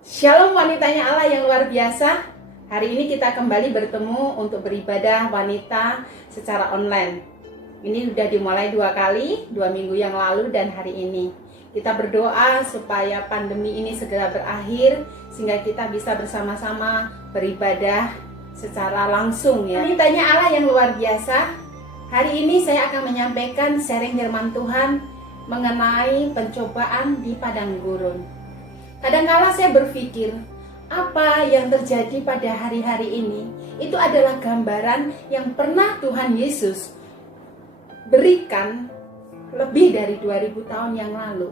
Shalom wanitanya Allah yang luar biasa. Hari ini kita kembali bertemu untuk beribadah wanita secara online. Ini sudah dimulai 2 kali, 2 minggu yang lalu dan hari ini. Kita berdoa supaya pandemi ini segera berakhir sehingga kita bisa bersama-sama beribadah secara langsung ya. Wanitanya Allah yang luar biasa. Hari ini saya akan menyampaikan sharing firman Tuhan mengenai pencobaan di padang gurun. Kadang-kala saya berpikir, apa yang terjadi pada hari-hari ini itu adalah gambaran yang pernah Tuhan Yesus berikan lebih dari 2000 tahun yang lalu.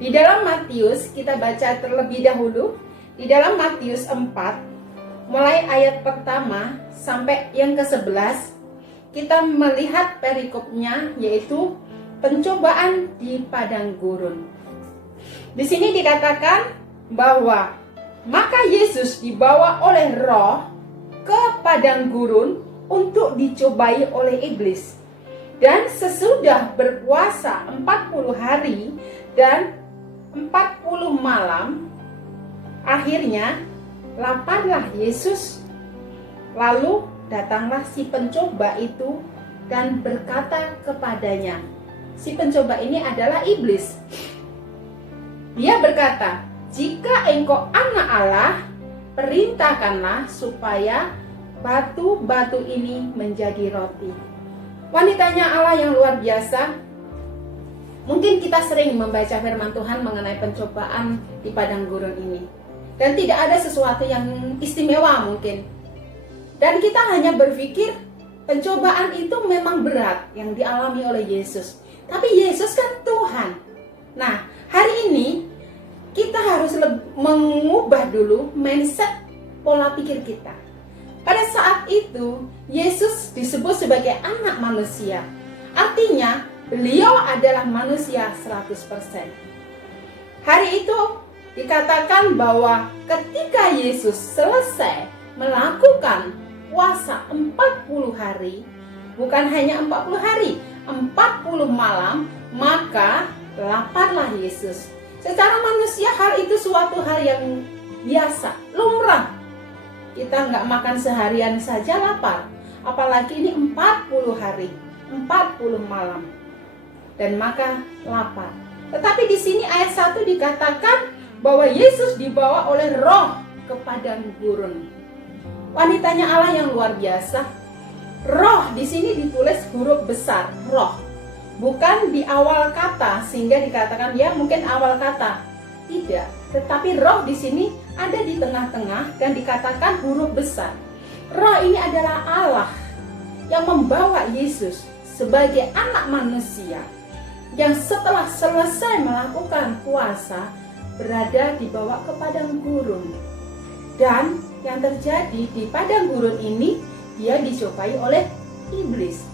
Di dalam Matius, kita baca terlebih dahulu, di dalam Matius 4, mulai ayat pertama sampai yang ke-11, kita melihat perikopnya, yaitu pencobaan di padang gurun. Di sini dikatakan bahwa maka Yesus dibawa oleh Roh ke padang gurun untuk dicobai oleh iblis. Dan sesudah berpuasa 40 hari dan 40 malam, akhirnya laparlah Yesus. Lalu datanglah si pencoba itu dan berkata kepadanya. Si pencoba ini adalah iblis. Dia berkata, "Jika engkau anak Allah, perintahkanlah supaya batu-batu ini menjadi roti." Wanitanya Allah yang luar biasa. Mungkin kita sering membaca firman Tuhan mengenai pencobaan di padang gurun ini. Dan tidak ada sesuatu yang istimewa mungkin. Dan kita hanya berpikir pencobaan itu memang berat yang dialami oleh Yesus. Tapi Yesus kan Tuhan. Nah, hari ini kita harus mengubah dulu mindset pola pikir kita. Pada saat itu Yesus disebut sebagai anak manusia. Artinya beliau adalah manusia 100%. Hari itu dikatakan bahwa ketika Yesus selesai melakukan puasa 40 hari, bukan hanya 40 hari, 40 malam, maka laparlah Yesus. Secara manusia hal itu suatu hal yang biasa, lumrah. Kita nggak makan seharian saja lapar, apalagi ini 40 hari, 40 malam. Dan maka lapar. Tetapi di sini ayat 1 dikatakan bahwa Yesus dibawa oleh Roh ke padang gurun. Wanitanya Allah yang luar biasa. Roh di sini ditulis huruf besar, Roh. Bukan di awal kata sehingga dikatakan ya mungkin awal kata. Tidak, tetapi Roh di sini ada di tengah-tengah dan dikatakan huruf besar. Roh ini adalah Allah yang membawa Yesus sebagai anak manusia yang setelah selesai melakukan puasa berada dibawa ke padang gurun. Dan yang terjadi di padang gurun ini, dia dicobai oleh iblis.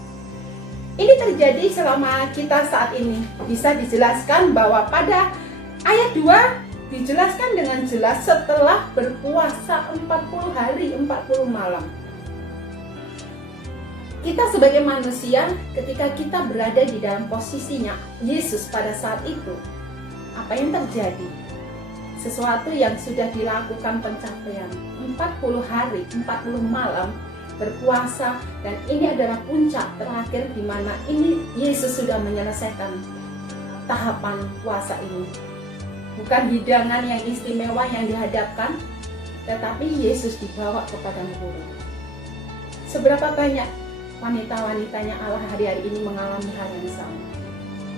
Ini terjadi selama kita saat ini. Bisa dijelaskan bahwa pada ayat 2 dijelaskan dengan jelas setelah berpuasa 40 hari 40 malam. Kita sebagai manusia ketika kita berada di dalam posisinya Yesus pada saat itu, apa yang terjadi? Sesuatu yang sudah dilakukan pencapaian 40 hari 40 malam berpuasa, dan ini adalah puncak terakhir di mana ini Yesus sudah menyelesaikan tahapan puasa ini. Bukan hidangan yang istimewa yang dihadapkan, tetapi Yesus dibawa ke padang gurun. Seberapa banyak wanita-wanitanya Allah hari-hari ini mengalami hal yang sama?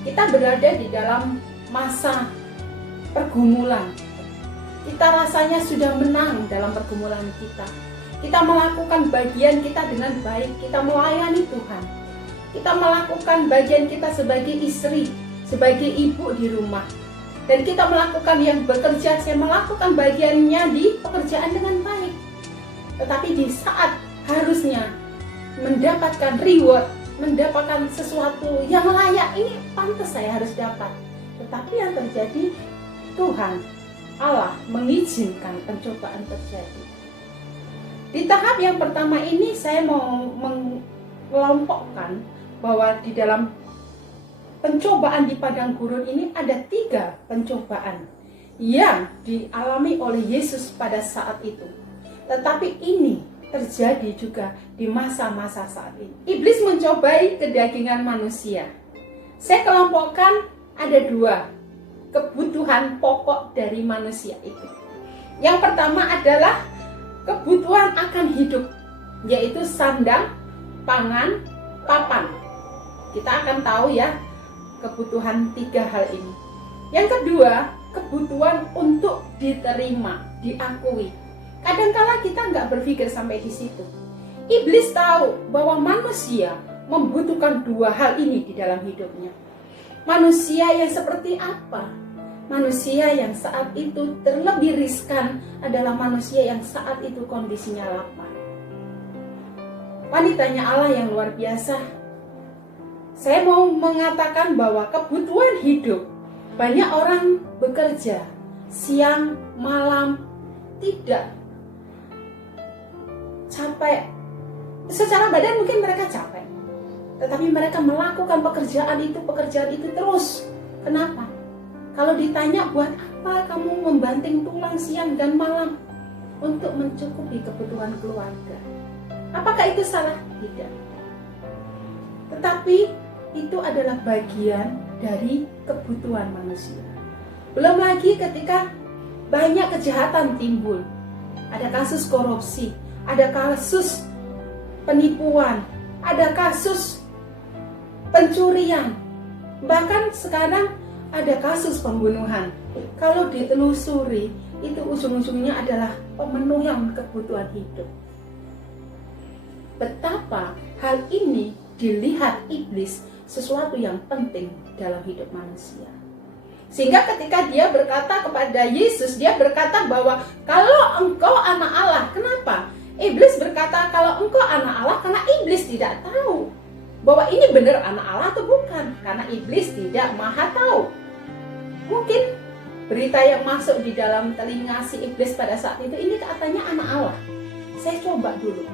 Kita berada di dalam masa pergumulan. Kita rasanya sudah menang dalam pergumulan kita. Kita melakukan bagian kita dengan baik, kita melayani Tuhan. Kita melakukan bagian kita sebagai istri, sebagai ibu di rumah. Dan kita melakukan yang bekerja, saya melakukan bagiannya di pekerjaan dengan baik. Tetapi di saat harusnya mendapatkan reward, mendapatkan sesuatu yang layak, ini pantas saya harus dapat. Tetapi yang terjadi, Tuhan, Allah mengizinkan pencobaan terjadi. Di tahap yang pertama ini saya mau mengelompokkan bahwa di dalam pencobaan di padang gurun ini ada 3 pencobaan. yang dialami oleh Yesus pada saat itu. Tetapi ini terjadi juga di masa-masa saat ini. Iblis mencobai kedagingan manusia. Saya kelompokkan ada dua kebutuhan pokok dari manusia itu. Yang pertama adalah kebutuhan akan hidup, yaitu sandang, pangan, papan. Kita akan tahu ya kebutuhan tiga hal ini. Yang kedua, kebutuhan untuk diterima, diakui. Kadangkala kita nggak berpikir sampai di situ. Iblis tahu bahwa manusia membutuhkan dua hal ini di dalam hidupnya. Manusia yang seperti apa? Manusia yang saat itu terlebih riskan adalah manusia yang saat itu kondisinya lapar. Wanitanya Allah yang luar biasa. Saya mau mengatakan bahwa kebutuhan hidup, banyak orang bekerja siang, malam, tidak capek. Secara badan mungkin mereka capek, tetapi mereka melakukan pekerjaan itu terus. Kenapa? Kalau ditanya buat apa kamu membanting tulang siang dan malam? Untuk mencukupi kebutuhan keluarga. Apakah itu salah? Tidak. Tetapi itu adalah bagian dari kebutuhan manusia. Belum lagi ketika banyak kejahatan timbul. Ada kasus korupsi, ada kasus penipuan, ada kasus pencurian, bahkan sekarang ada kasus pembunuhan. Kalau ditelusuri, itu ujung-ujungnya adalah pemenuhan kebutuhan hidup. Betapa hal ini dilihat iblis sesuatu yang penting dalam hidup manusia. Sehingga ketika dia berkata kepada Yesus, dia berkata bahwa kalau engkau anak Allah, kenapa? Iblis berkata kalau engkau anak Allah karena iblis tidak tahu bahwa ini benar anak Allah atau bukan. Karena iblis tidak maha tahu. Mungkin berita yang masuk di dalam telinga si iblis pada saat itu, ini katanya anak Allah. Saya coba dulu.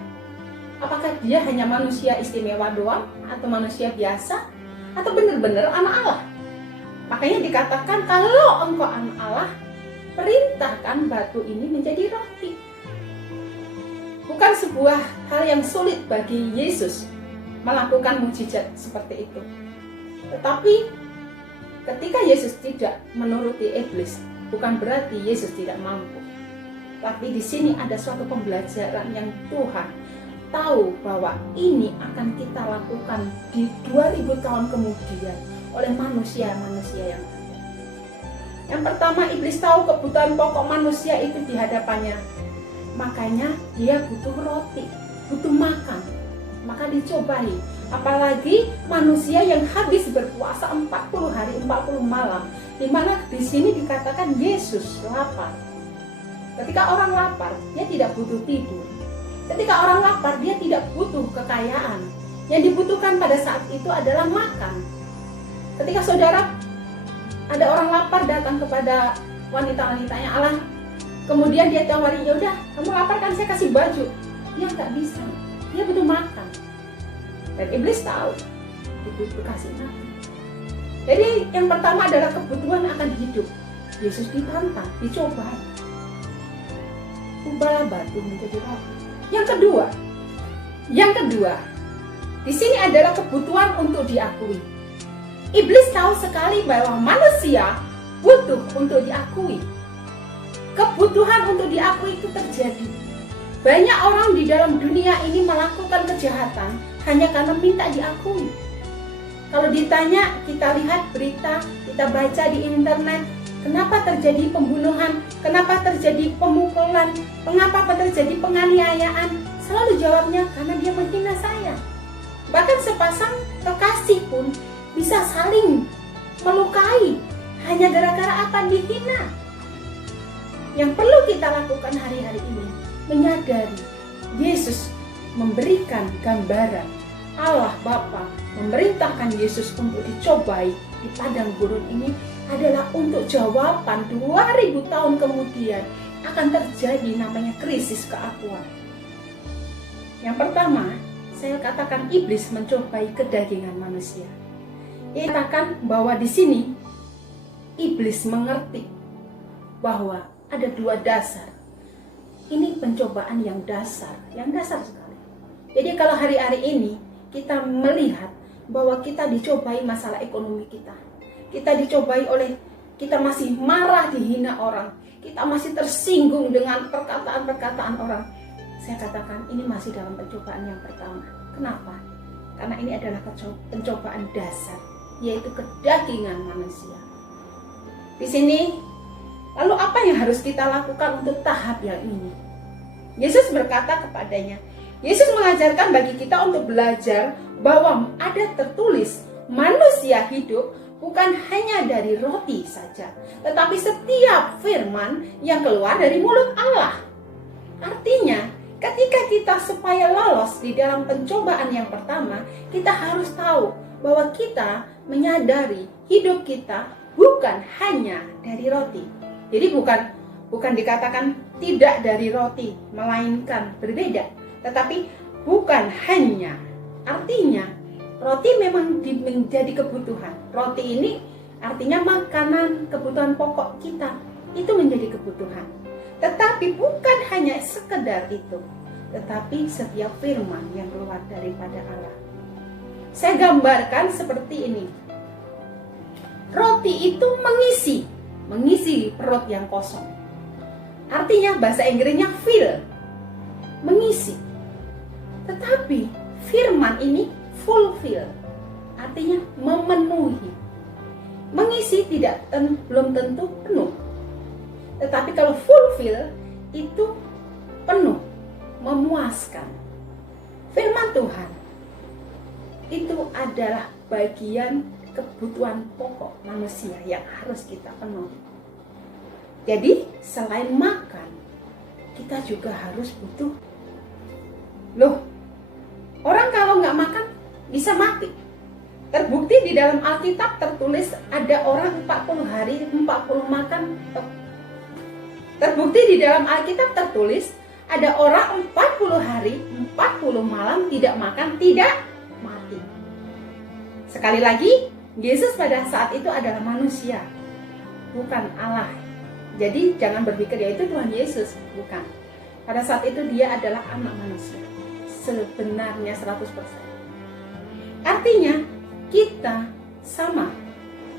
Apakah dia hanya manusia istimewa doang atau manusia biasa atau benar-benar anak Allah? Makanya dikatakan kalau engkau anak Allah, perintahkan batu ini menjadi roti. Bukan sebuah hal yang sulit bagi Yesus melakukan mukjizat seperti itu. Tetapi ketika Yesus tidak menuruti iblis, bukan berarti Yesus tidak mampu. Tapi di sini ada suatu pembelajaran yang Tuhan tahu bahwa ini akan kita lakukan di 2000 tahun kemudian oleh manusia-manusia yang ada. Yang pertama, iblis tahu kebutuhan pokok manusia itu di hadapannya. Makanya dia butuh roti, butuh makan. Maka dicobai. Apalagi manusia yang habis berpuasa 40 hari 40 malam, di mana di sini dikatakan Yesus lapar. Ketika orang lapar, dia tidak butuh tidur. Ketika orang lapar, dia tidak butuh kekayaan. Yang dibutuhkan pada saat itu adalah makan. Ketika saudara, ada orang lapar datang kepada wanita-wanitanya Allah, kemudian dia tawari, ya udah, kamu lapar kan, saya kasih baju. Dia nggak bisa, dia butuh makan. Dan iblis tahu, itu kasih makan. Jadi yang pertama adalah kebutuhan akan hidup. Yesus ditantang, dicoba. Ubahlah batu menjadi roti. Yang kedua, di sini adalah kebutuhan untuk diakui. Iblis tahu sekali bahwa manusia butuh untuk diakui. Kebutuhan untuk diakui itu terjadi. Banyak orang di dalam dunia ini melakukan kejahatan hanya karena minta diakui. Kalau ditanya, kita lihat berita, kita baca di internet, kenapa terjadi pembunuhan, kenapa terjadi pemukulan, mengapa terjadi penganiayaan, selalu jawabnya karena dia menghina saya. Bahkan sepasang kekasih pun bisa saling melukai hanya gara-gara apa? Dihina. Yang perlu kita lakukan hari-hari ini, menyadari Yesus memberikan gambaran, Allah Bapa memerintahkan Yesus untuk dicobai di padang gurun ini adalah untuk jawaban 2000 tahun kemudian akan terjadi namanya krisis keakuan. Yang pertama, saya katakan iblis mencobai kedagingan manusia. Ia katakan bahwa di sini iblis mengerti bahwa ada dua dasar. Ini pencobaan yang dasar sekali. Jadi kalau hari-hari ini kita melihat bahwa kita dicobai masalah ekonomi kita dicobai oleh, kita masih marah dihina orang, kita masih tersinggung dengan perkataan-perkataan orang. Saya katakan ini masih dalam pencobaan yang pertama. Kenapa? Karena ini adalah pencobaan dasar, yaitu kedagingan manusia. Di sini, lalu apa yang harus kita lakukan untuk tahap yang ini? Yesus berkata kepadanya, Yesus mengajarkan bagi kita untuk belajar bahwa ada tertulis manusia hidup bukan hanya dari roti saja, tetapi setiap firman yang keluar dari mulut Allah. Artinya, ketika kita supaya lolos di dalam pencobaan yang pertama, kita harus tahu bahwa kita menyadari hidup kita bukan hanya dari roti. Jadi bukan dikatakan tidak dari roti, melainkan berbeda. Tetapi bukan hanya, artinya roti memang menjadi kebutuhan. Roti ini artinya makanan, kebutuhan pokok kita. Itu menjadi kebutuhan. Tetapi bukan hanya sekedar itu, tetapi setiap firman yang keluar daripada Allah. Saya gambarkan seperti ini. Roti itu mengisi perut yang kosong. Artinya bahasa Inggrisnya fill, mengisi. Tetapi firman ini fulfill, artinya memenuhi. Mengisi belum tentu penuh. Tetapi kalau fulfill itu penuh, memuaskan. Firman Tuhan itu adalah bagian kebutuhan pokok manusia yang harus kita penuhi. Jadi selain makan, kita juga harus butuh. Loh, orang kalau nggak makan bisa mati. Terbukti di dalam Alkitab tertulis ada orang 40 hari 40 makan. Terbukti di dalam Alkitab tertulis ada orang 40 hari 40 malam tidak makan, tidak mati. Sekali lagi, Yesus pada saat itu adalah manusia, bukan Allah. Jadi jangan berpikir ya itu Tuhan Yesus, bukan. Pada saat itu dia adalah anak manusia, sebenarnya 100%. Artinya kita sama.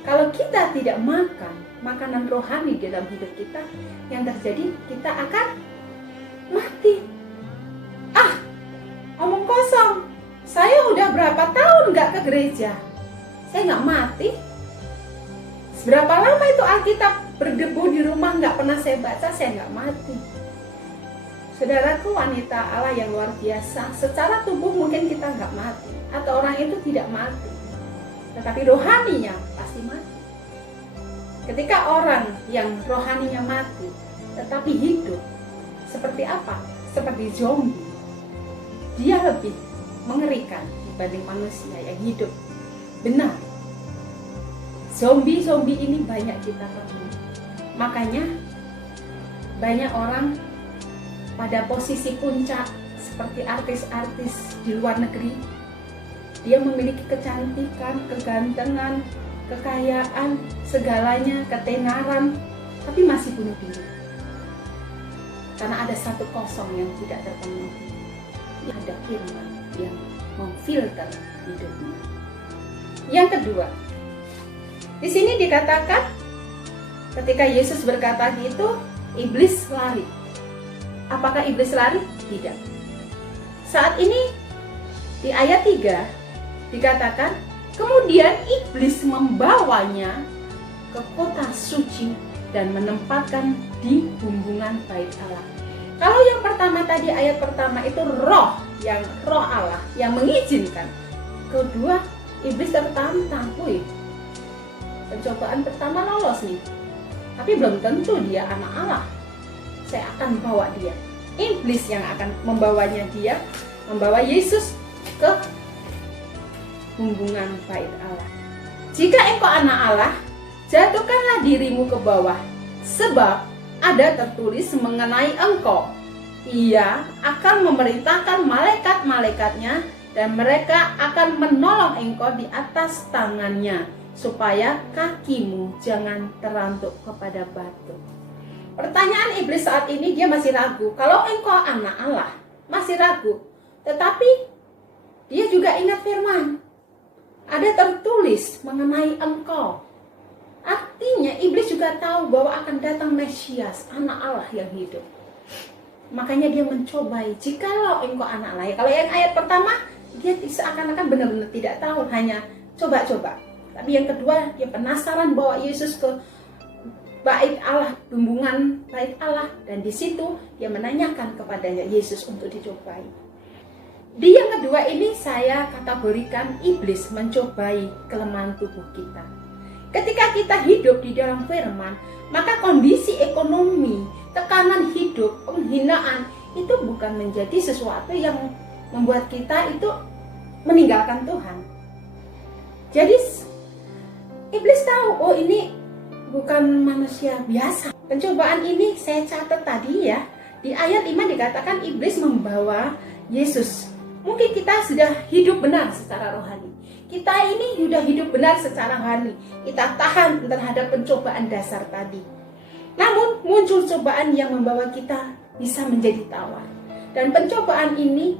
Kalau kita tidak makan makanan rohani dalam hidup kita, yang terjadi kita akan mati. Omong kosong. Saya udah berapa tahun nggak ke gereja, saya nggak mati. Berapa lama itu Alkitab berdebu di rumah nggak pernah saya baca, saya nggak mati. Saudaraku, wanita Allah yang luar biasa, secara tubuh mungkin kita nggak mati, atau orang itu tidak mati, tetapi rohaninya pasti mati. Ketika orang yang rohaninya mati tetapi hidup, seperti apa? Seperti zombie. Dia lebih mengerikan dibanding manusia yang hidup. Benar, zombie ini banyak kita temui. Makanya banyak orang pada posisi puncak seperti artis-artis di luar negeri. Dia memiliki kecantikan, kegantengan, kekayaan, segalanya, ketenaran, tapi masih bunuh diri. Karena ada satu kosong yang tidak terpenuhi. Ada firman yang memfilter hidupnya. Yang kedua, di sini dikatakan ketika Yesus berkata gitu, iblis lari. Apakah iblis lari? Tidak. Saat ini di ayat 3 dikatakan, kemudian iblis membawanya ke kota suci dan menempatkan di bumbungan bait Allah. Kalau yang pertama tadi, ayat pertama itu roh Allah yang mengizinkan. Kedua, iblis tertantang. Pencobaan pertama lolos nih, tapi belum tentu dia anak Allah. Saya akan bawa dia. Iblis yang akan membawanya, dia membawa Yesus ke bumbungan bait Allah. Jika engkau anak Allah, jatuhkanlah dirimu ke bawah, sebab ada tertulis mengenai engkau, ia akan memerintahkan malaikat-malaikatnya dan mereka akan menolong engkau di atas tangannya, supaya kakimu jangan terantuk kepada batu. Pertanyaan iblis saat ini, dia masih ragu. Kalau engkau anak Allah, masih ragu. Tetapi dia juga ingat firman. Ada tertulis mengenai engkau. Artinya iblis juga tahu bahwa akan datang Mesias, anak Allah yang hidup. Makanya dia mencobai, jikalau engkau anak Allah. Kalau yang ayat pertama, dia seakan-akan benar-benar tidak tahu, hanya coba-coba. Tapi yang kedua, dia penasaran bahwa Yesus ke bait Allah, bumbungan bait Allah, dan di situ dia menanyakan kepadanya Yesus untuk dicobai. Di yang kedua ini saya kategorikan iblis mencobai kelemahan tubuh kita. Ketika kita hidup di dalam firman, maka kondisi ekonomi, tekanan hidup, penghinaan itu bukan menjadi sesuatu yang membuat kita itu meninggalkan Tuhan. Jadi iblis tahu, oh ini bukan manusia biasa. Pencobaan ini saya catat tadi ya. Di ayat 5 dikatakan iblis membawa Yesus. Mungkin kita sudah hidup benar secara rohani. Kita ini sudah hidup benar secara rohani. Kita tahan terhadap pencobaan dasar tadi. Namun muncul cobaan yang membawa kita bisa menjadi tawar. Dan pencobaan ini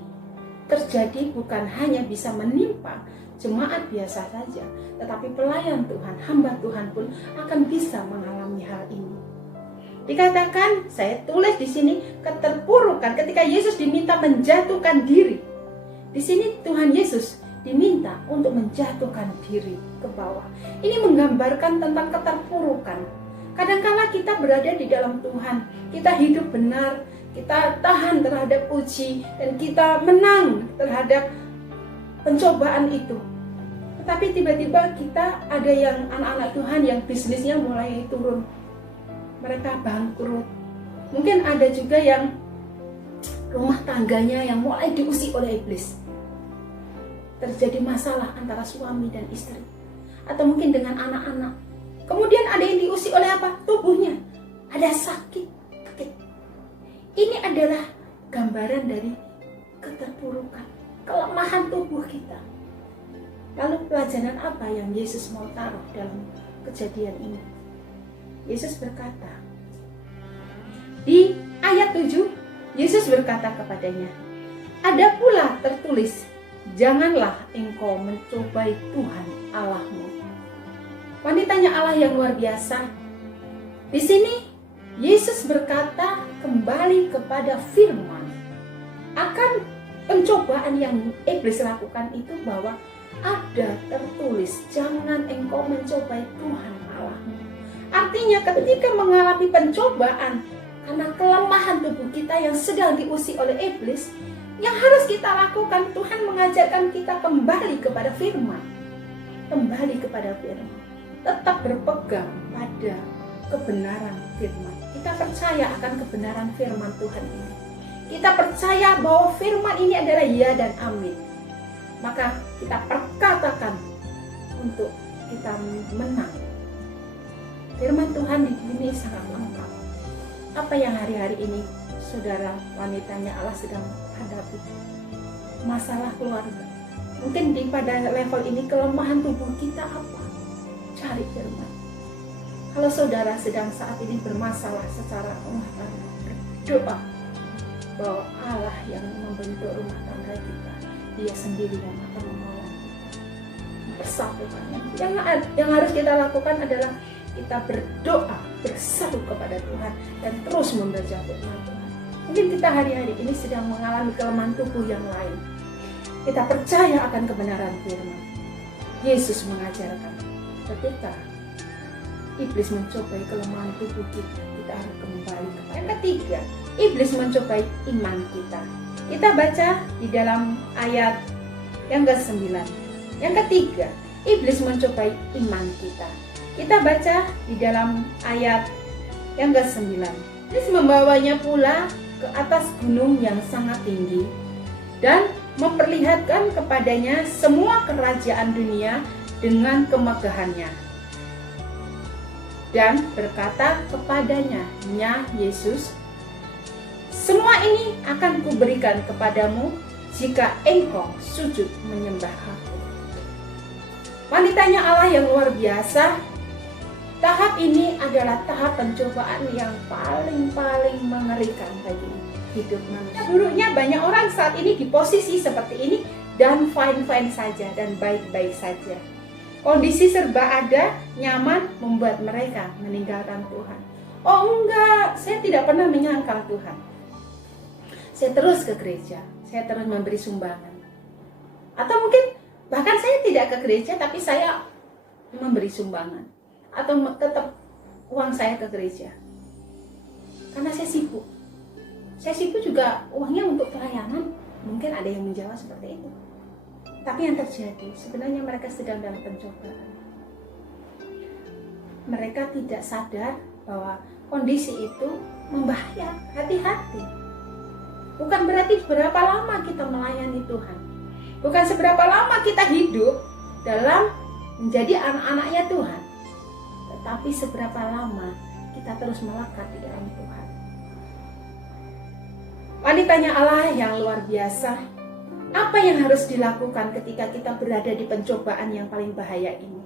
terjadi bukan hanya bisa menimpa jemaat biasa saja, tetapi pelayan Tuhan, hamba Tuhan pun akan bisa mengalami hal ini. Dikatakan, saya tulis di sini, keterpurukan ketika Yesus diminta menjatuhkan diri. Di sini Tuhan Yesus diminta untuk menjatuhkan diri ke bawah. Ini menggambarkan tentang keterpurukan. Kadangkala kita berada di dalam Tuhan, kita hidup benar, kita tahan terhadap uji, dan kita menang terhadap pencobaan itu. Tetapi tiba-tiba kita ada yang anak-anak Tuhan yang bisnisnya mulai turun. Mereka bangkrut. Mungkin ada juga yang rumah tangganya yang mulai diusik oleh iblis. Terjadi masalah antara suami dan istri. Atau mungkin dengan anak-anak. Kemudian ada yang diusik oleh apa? Tubuhnya. Ada sakit. Ini adalah gambaran dari keterpurukan, kelemahan tubuh kita. Lalu pelajaran apa yang Yesus mau taruh dalam kejadian ini? Yesus berkata, di ayat 7, Yesus berkata kepadanya, ada pula tertulis, janganlah engkau mencobai Tuhan Allahmu. Wanitanya Allah yang luar biasa. Di sini Yesus berkata kembali kepada firman akan pencobaan yang iblis lakukan itu, bahwa ada tertulis jangan engkau mencobai Tuhan Allahmu. Artinya ketika mengalami pencobaan karena kelemahan tubuh kita yang sedang diusik oleh iblis, yang harus kita lakukan, Tuhan mengajarkan kita kembali kepada firman. Kembali kepada firman. Tetap berpegang pada kebenaran firman. Kita percaya akan kebenaran firman Tuhan ini. Kita percaya bahwa firman ini adalah ya dan amin. Maka kita perkatakan untuk kita menang. Firman Tuhan di sini sangat lengkap. Apa yang hari-hari ini saudara wanitanya Allah sedang hadapi? Masalah keluarga. Mungkin pada level ini kelemahan tubuh kita apa? Cari firman. Kalau saudara sedang saat ini bermasalah secara rumah tangga, berdoa bahwa Allah yang membentuk rumah tangga kita, Dia sendiri yang akan menolong, bersatukannya. Yang harus kita lakukan adalah kita berdoa, bersatu kepada Tuhan, dan terus membaca firman Tuhan. Mungkin kita hari-hari ini sedang mengalami kelemahan tubuh yang lain. Kita percaya akan kebenaran firman. Yesus mengajarkan, ketika iblis mencobai kelemahan tubuh kita, kita harus kembali kepada. Yang ketiga, iblis mencobai iman kita. Kita baca di dalam ayat yang ke-9. Yang ketiga, iblis mencobai iman kita. Kita baca di dalam ayat yang ke-9. Iblis membawanya pula ke atas gunung yang sangat tinggi dan memperlihatkan kepadanya semua kerajaan dunia dengan kemegahannya. Dan berkata kepadanya, "Nya Yesus, semua ini akan kuberikan kepadamu jika engkau sujud menyembah aku." Wanitanya Allah yang luar biasa, Tahap ini adalah tahap pencobaan yang paling mengerikan bagi hidup manusia. Buruknya banyak orang saat ini di posisi seperti ini dan fine-fine saja dan baik-baik saja. Kondisi serba ada, nyaman, membuat mereka meninggalkan Tuhan. Oh enggak, saya tidak pernah menyangkal Tuhan. Saya terus ke gereja, saya terus memberi sumbangan. Atau mungkin bahkan saya tidak ke gereja tapi saya memberi sumbangan. Atau tetap uang saya ke gereja. Karena saya sibuk. Saya sibuk juga uangnya untuk pelayanan. Mungkin ada yang menjawab seperti itu. Tapi yang terjadi, sebenarnya mereka sedang dalam pencobaan. Mereka tidak sadar bahwa kondisi itu membahaya. Hati-hati. Bukan berarti berapa lama kita melayani Tuhan. Bukan seberapa lama kita hidup dalam menjadi anak-anaknya Tuhan. Tetapi seberapa lama kita terus melekat di dalam Tuhan. Wanitanya Allah yang luar biasa. Apa yang harus dilakukan ketika kita berada di pencobaan yang paling bahaya ini?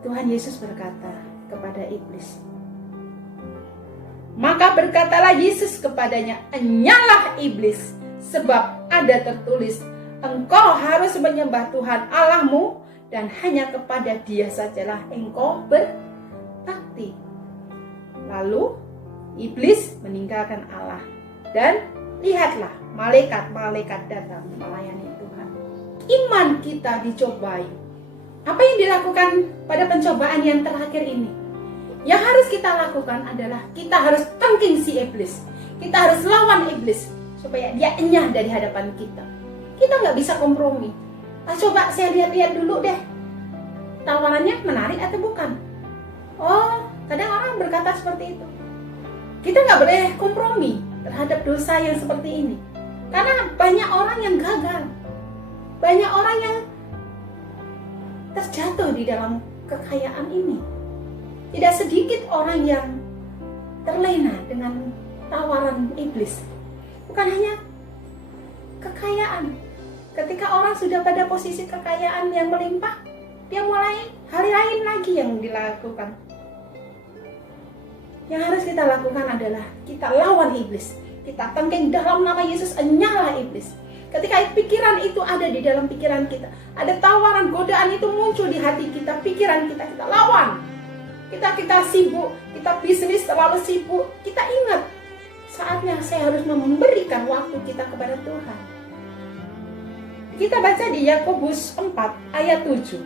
Tuhan Yesus berkata kepada iblis. Maka berkatalah Yesus kepadanya, "Enyalah iblis, sebab ada tertulis, engkau harus menyembah Tuhan Allahmu, dan hanya kepada Dia sajalah engkau berbakti." Lalu iblis meninggalkan Allah dan lihatlah malaikat-malaikat datang melayani Tuhan. Iman kita dicobai. Apa yang dilakukan pada pencobaan yang terakhir ini? Yang harus kita lakukan adalah kita harus tangking si iblis. Kita harus lawan iblis supaya dia enyah dari hadapan kita. Kita nggak bisa kompromi. Coba saya lihat-lihat dulu deh, tawarannya menarik atau bukan. Oh, kadang orang berkata seperti itu. Kita nggak boleh kompromi terhadap dosa yang seperti ini. Karena banyak orang yang gagal. Banyak orang yang terjatuh di dalam kekayaan ini. Tidak sedikit orang yang terlena dengan tawaran iblis. Bukan hanya kekayaan. Ketika orang sudah pada posisi kekayaan yang melimpah, dia mulai hal lain lagi yang dilakukan. Yang harus kita lakukan adalah kita lawan iblis. Kita tangking dalam nama Yesus, enyahlah iblis. Ketika pikiran itu ada di dalam pikiran kita, ada tawaran, godaan itu muncul di hati kita, pikiran kita, kita lawan. Kita sibuk, kita bisnis terlalu sibuk. Kita ingat, saatnya saya harus memberikan waktu kita kepada Tuhan. Kita baca di Yakobus 4 ayat 7.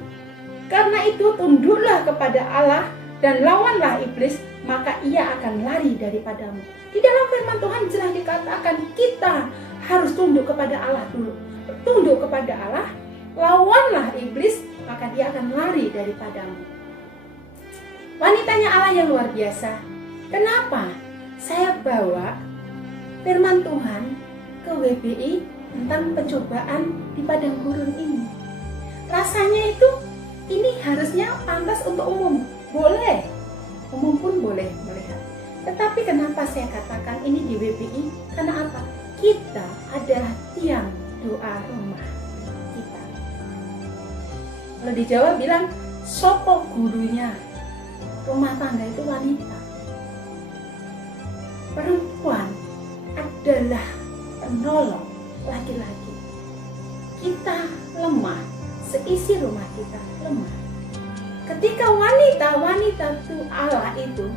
Karena itu tunduklah kepada Allah dan lawanlah iblis, maka ia akan lari daripadamu. Di dalam firman Tuhan jelas dikatakan kita harus tunduk kepada Allah dulu. Tunduk kepada Allah, lawanlah iblis, maka dia akan lari daripadamu. Wanitanya Allah yang luar biasa. Kenapa saya bawa firman Tuhan ke WBI tentang pencobaan di padang gurun ini? Rasanya itu ini harusnya pantas untuk umum. Boleh, umum pun boleh melihat. Tetapi kenapa saya katakan ini di WBI? Karena apa? Kita adalah tiang doa rumah kita. Kalau di Jawa bilang, sopo gurunya rumah tangga itu wanita. Perempuan adalah penolong laki-laki. Kita lemah, seisi rumah kita lemah. Ketika wanita-wanita itu Allah itu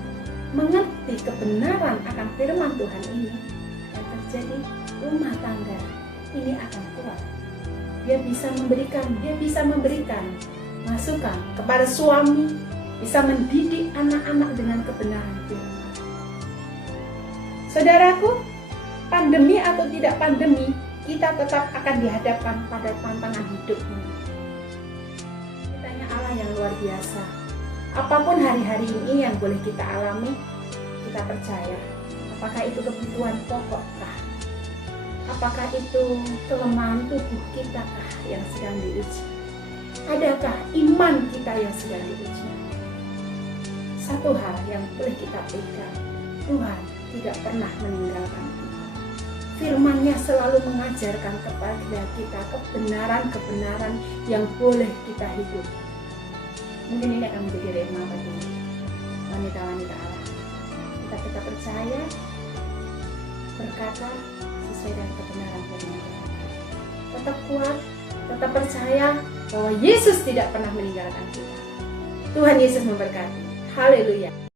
mengerti kebenaran akan firman Tuhan ini, yang terjadi rumah tangga ini akan kuat. Dia bisa memberikan masukan kepada suami, bisa mendidik anak-anak dengan kebenaran Tuhan. Saudaraku, pandemi atau tidak pandemi, kita tetap akan dihadapkan pada tantangan hidup ini. Kitanya Allah yang luar biasa. Apapun hari-hari ini yang boleh kita alami, kita percaya. Apakah itu kebutuhan pokokkah? Apakah itu kelemahan tubuh kita yang sedang diuji? Adakah iman kita yang sedang diuji? Satu hal yang boleh kita pegang, Tuhan tidak pernah meninggalkan kita. Firman-Nya selalu mengajarkan kepada kita kebenaran-kebenaran yang boleh kita hidup. Mungkin ini akan menjadi rema bagi wanita-wanita Allah. Kita tetap percaya, berkata sesuai dengan kebenaran firman Tuhan. Tetap kuat, tetap percaya bahwa Yesus tidak pernah meninggalkan kita. Tuhan Yesus memberkati. Haleluya.